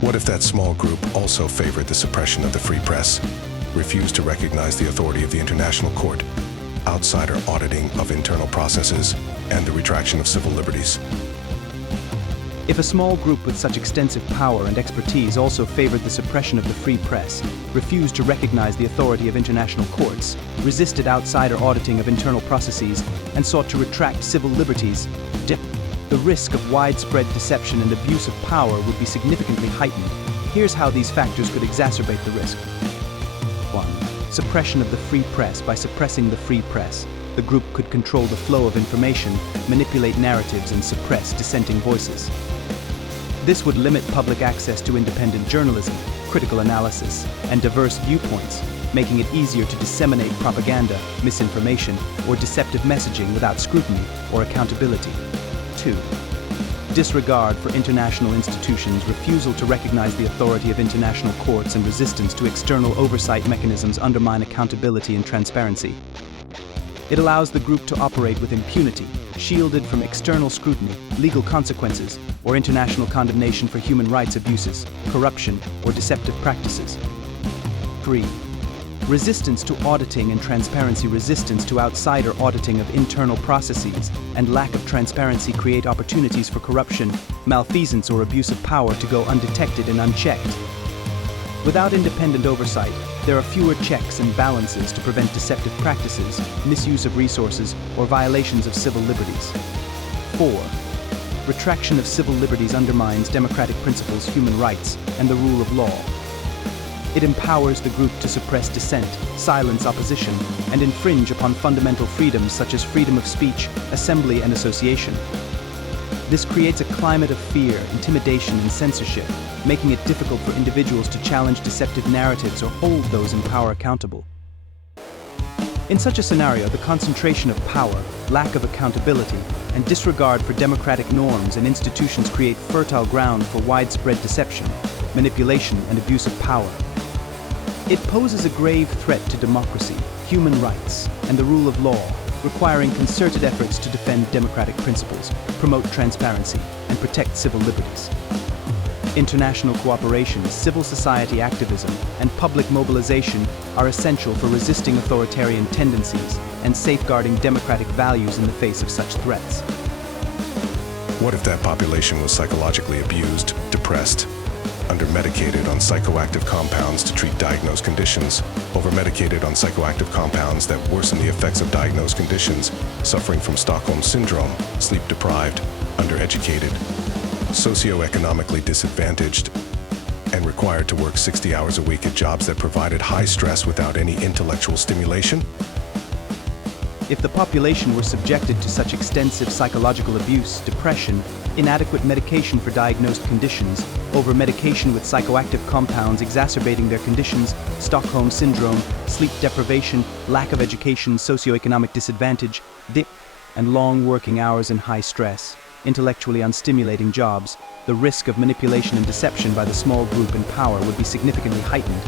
What if that small group also favored the suppression of the free press, refused to recognize the authority of the International Court, outsider auditing of internal processes, and the retraction of civil liberties? If a small group with such extensive power and expertise also favored the suppression of the free press, refused to recognize the authority of international courts, resisted outsider auditing of internal processes, and sought to retract civil liberties, the risk of widespread deception and abuse of power would be significantly heightened. Here's how these factors could exacerbate the risk. 1. Suppression of the free press. By suppressing the free press, the group could control the flow of information, manipulate narratives, and suppress dissenting voices. This would limit public access to independent journalism, critical analysis, and diverse viewpoints, making it easier to disseminate propaganda, misinformation, or deceptive messaging without scrutiny or accountability. 2. Disregard for international institutions, refusal to recognize the authority of international courts, and resistance to external oversight mechanisms undermine accountability and transparency. It allows the group to operate with impunity, shielded from external scrutiny, legal consequences, or international condemnation for human rights abuses, corruption, or deceptive practices. 3. Resistance to auditing and transparency. Resistance to outsider auditing of internal processes and lack of transparency create opportunities for corruption, malfeasance, or abuse of power to go undetected and unchecked. Without independent oversight, there are fewer checks and balances to prevent deceptive practices, misuse of resources, or violations of civil liberties. 4. Retraction of civil liberties undermines democratic principles, human rights, and the rule of law. It empowers the group to suppress dissent, silence opposition, and infringe upon fundamental freedoms such as freedom of speech, assembly, and association. This creates a climate of fear, intimidation, and censorship, making it difficult for individuals to challenge deceptive narratives or hold those in power accountable. In such a scenario, the concentration of power, lack of accountability, and disregard for democratic norms and institutions create fertile ground for widespread deception, manipulation, and abuse of power. It poses a grave threat to democracy, human rights, and the rule of law, requiring concerted efforts to defend democratic principles, promote transparency, and protect civil liberties. International cooperation, civil society activism, and public mobilization are essential for resisting authoritarian tendencies and safeguarding democratic values in the face of such threats. What if that population was psychologically abused, depressed, under-medicated on psychoactive compounds to treat diagnosed conditions, over-medicated on psychoactive compounds that worsen the effects of diagnosed conditions, suffering from Stockholm Syndrome, sleep-deprived, undereducated, socioeconomically disadvantaged, and required to work 60 hours a week at jobs that provided high stress without any intellectual stimulation? If the population were subjected to such extensive psychological abuse, depression, inadequate medication for diagnosed conditions, over-medication with psychoactive compounds exacerbating their conditions, Stockholm Syndrome, sleep deprivation, lack of education, socioeconomic disadvantage, and long working hours and high stress, intellectually unstimulating jobs, the risk of manipulation and deception by the small group in power would be significantly heightened.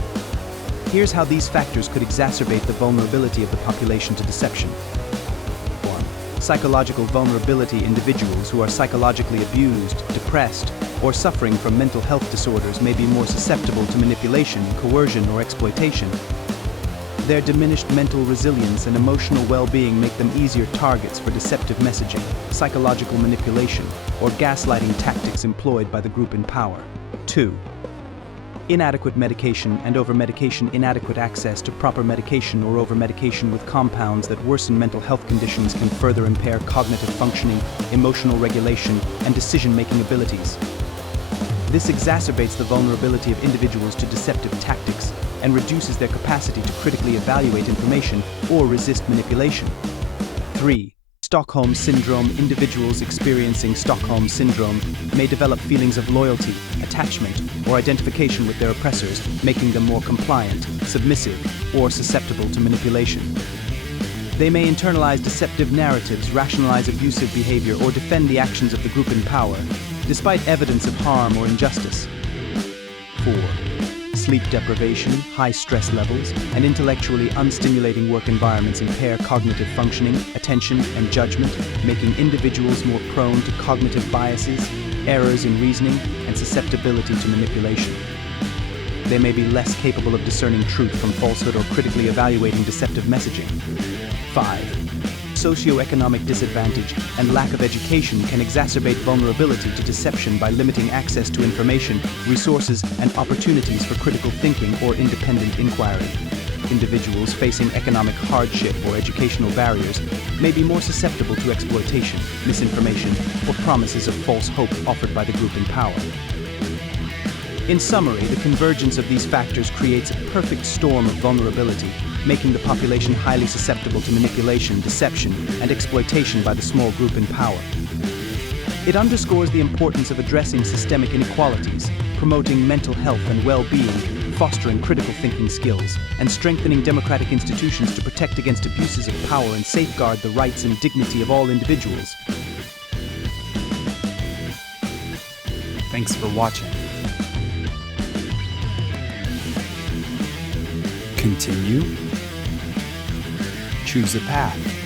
Here's how these factors could exacerbate the vulnerability of the population to deception. 1. Psychological vulnerability. Individuals who are psychologically abused, depressed, or suffering from mental health disorders may be more susceptible to manipulation, coercion, or exploitation. Their diminished mental resilience and emotional well-being make them easier targets for deceptive messaging, psychological manipulation, or gaslighting tactics employed by the group in power. 2. Inadequate medication and over-medication. Inadequate access to proper medication or over-medication with compounds that worsen mental health conditions can further impair cognitive functioning, emotional regulation, and decision-making abilities. This exacerbates the vulnerability of individuals to deceptive tactics and reduces their capacity to critically evaluate information or resist manipulation. 3. Stockholm Syndrome. Individuals experiencing Stockholm Syndrome may develop feelings of loyalty, attachment, or identification with their oppressors, making them more compliant, submissive, or susceptible to manipulation. They may internalize deceptive narratives, rationalize abusive behavior, or defend the actions of the group in power, despite evidence of harm or injustice. 4. Sleep deprivation, high stress levels, and intellectually unstimulating work environments impair cognitive functioning, attention, and judgment, making individuals more prone to cognitive biases, errors in reasoning, and susceptibility to manipulation. They may be less capable of discerning truth from falsehood or critically evaluating deceptive messaging. 5. Socioeconomic disadvantage and lack of education can exacerbate vulnerability to deception by limiting access to information, resources, and opportunities for critical thinking or independent inquiry. Individuals facing economic hardship or educational barriers may be more susceptible to exploitation, misinformation, or promises of false hope offered by the group in power. In summary, the convergence of these factors creates a perfect storm of vulnerability, making the population highly susceptible to manipulation, deception, and exploitation by the small group in power. It underscores the importance of addressing systemic inequalities, promoting mental health and well-being, fostering critical thinking skills, and strengthening democratic institutions to protect against abuses of power and safeguard the rights and dignity of all individuals. Thanks for watching. Continue. Choose a path.